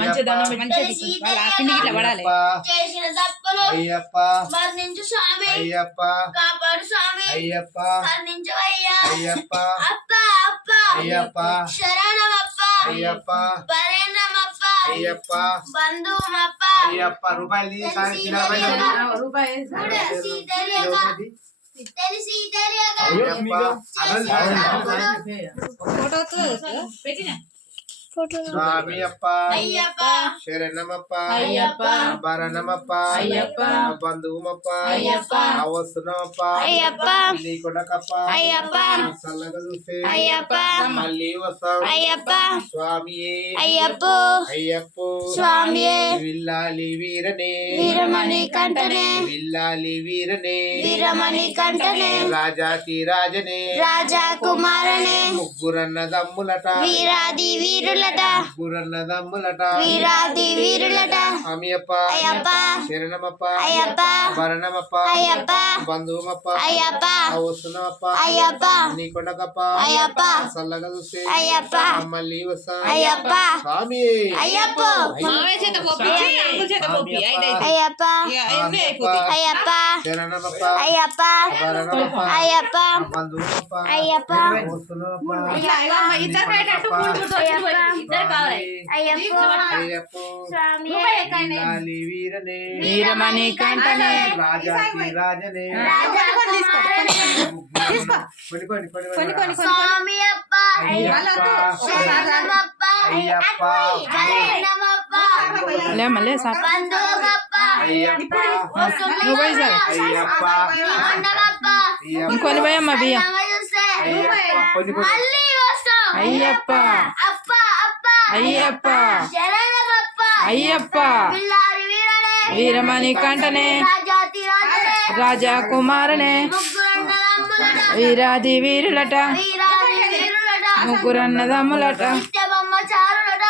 మంచి దండం కిందికి పడాలి. చేసిన తప్పులు అయ్యప్ప మరణించు స్వామి అయ్యప్ప కాపాడు స్వామి అయ్యప్ప మరణించవయ్యా అయ్యప్ప అప్ప అప్ప అయ్యప్ప శరణమప్ప అయ్యప్ప పరేణమప్ప అయ్యప్ప బంధుమప్ప అయ్యప్ప రూపాయలు తెలిసి తెలియక స్వామి అప్ప అయ్యప్ప శరణమప్ప అయ్యప్ప భరణమప్ప అయ్యప్ప బంధువుమప్ప అయ్యప్ప అవసరమప్ప అయ్యప్ప నీ కొడకప్ప అయ్యప్ప చల్లగా చూస్తే అయ్యప్ప మళ్ళీ వస్తాం అయ్యప్ప స్వామి అయ్యప్ప అయ్యప్ప స్వామి విల్లాలి వీరనే వీరమణి కంటనే విల్లాలి వీరనే వీరమణి కంటనే రాజాతి రాజనే రాజా కుమారనే ముగ్గురన్న దమ్ములట వీరాది వీరులట ముగ్గురన్న దమ్ములట వీరాది వీరులట స్వామి అప్ప అయ్యప్ప శరణమప్ప అయ్యప్ప భరణమప్ప అయ్యప్ప బంధువుమప్ప అయ్యప్ప అవసరమప్ప అయ్యప్ప నీ కొడకప్ప అయ్యప్ప చల్లగా చూస్తే అయ్యప్ప మళ్ళీ వస్తా అయ్యప్ప స్వామి అయ్యప్ప మామయ్య చేత కొప్పించి అంకుల్ చేత కొప్పి అయ్యప్ప ఎన్ని అయిపోతాయి. అయ్యప్ప శరణమప్ప అయ్యప్ప భరణమప్ప అయ్యప్ప బంధువుమప్ప అయ్యప్ప అవసరమప్ప ఇద్దరు పోయేటట్టు ఇద్దరు కావాలి. అయ్యప్ప అయ్యప్ప స్వామి విల్లాలి వీరనే వీరమణి కంటనే రాజాతి రాజనే రాజా కుమారనే కొన్ని స్వామి అప్ప అయ్యప్ప శరణమప్ప అయ్యప్ప పరేణమప్ప మళ్ళీ బంధుమప్ప అయ్యప్ప నువ్వు పోయి సార్ అయ్యప్ప నీకొండమప్ప ఇంకొని పోయమ్మ బియ్యం. చూస్తే అయ్యప్ప మళ్ళీ వస్తాం అయ్యప్ప అప్ప అప్ప అయ్యప్ప శరణమప్ప అయ్యప్ప పిల్లారి వీరనే వీరమణి కంటనే రాజాతి రాజనే రాజా కుమారనే ముగ్గురన్నదమ్ములట వీరాది వీరులట వీరాది వీరులట ముగ్గురన్నదమ్ములట నిత్యబొమ్మచారులట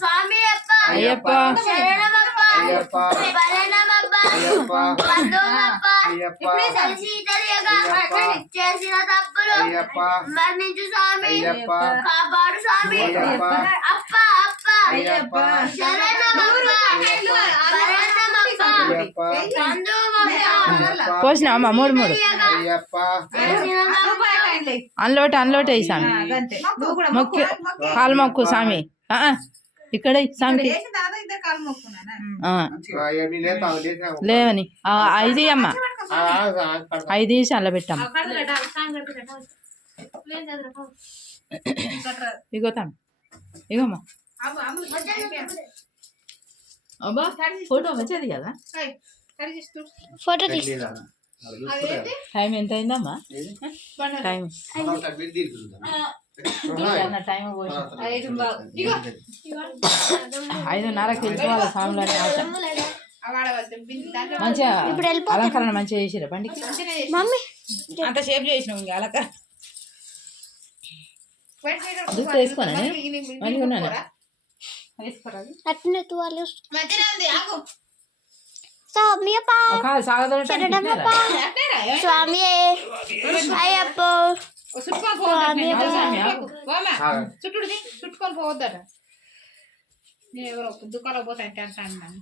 స్వామి అప్ప అయ్యప్ప శరణమప్ప అయ్యప్ప పరేణమప్ప అయ్యప్ప బంధుమప్ప అయ్యప్ప తెలిసి తెలియక అయ్యప్ప చేసిన తప్పులు అయ్యప్ప మరణించు స్వామి అయ్యప్ప కాపాడు స్వామి అయ్యప్ప అప్ప అప్ప అయ్యప్ప శరణమప్ప పరేణమప్ప అయ్యప్ప బంధుమప్ప పోసిన అమ్మ మూడు మూడు అయ్యప్ప చేసిన తప్పులు అన్లోట్ అన్లోట్ అయ్యి స్వామి మొక్కు కాలు మొక్కు స్వామి ఇక్కడ స్వామికి లేవని ఐదు అమ్మ ఐదు తీసి అందులో పెట్టాము ఇగో తాను ఇగమ్మా అబ్బా ఫోటో మంచిది కదా ఫోటో టైం ఎంత అయిందమ్మా టైం టైం 5:30కి వెళ్ళిపోవాలి స్వామిలోని ఆశ మంచిగా అలంకరణ మంచిగా చేసిరా బండికి మమ్మీ అంత షేప్ చేసినాం ఇంకా అలంకరణ దుస్తు వేసుకోనా నేను మంచిగా ఉన్నాను అట్నే తువాలి స్వామి అప్ప శరణమప్ప స్వామి అయ్యప్ప చుట్టుకొని పోవద్దట నేను ఎవరో దుకాణం పోతా అంటే అంటాను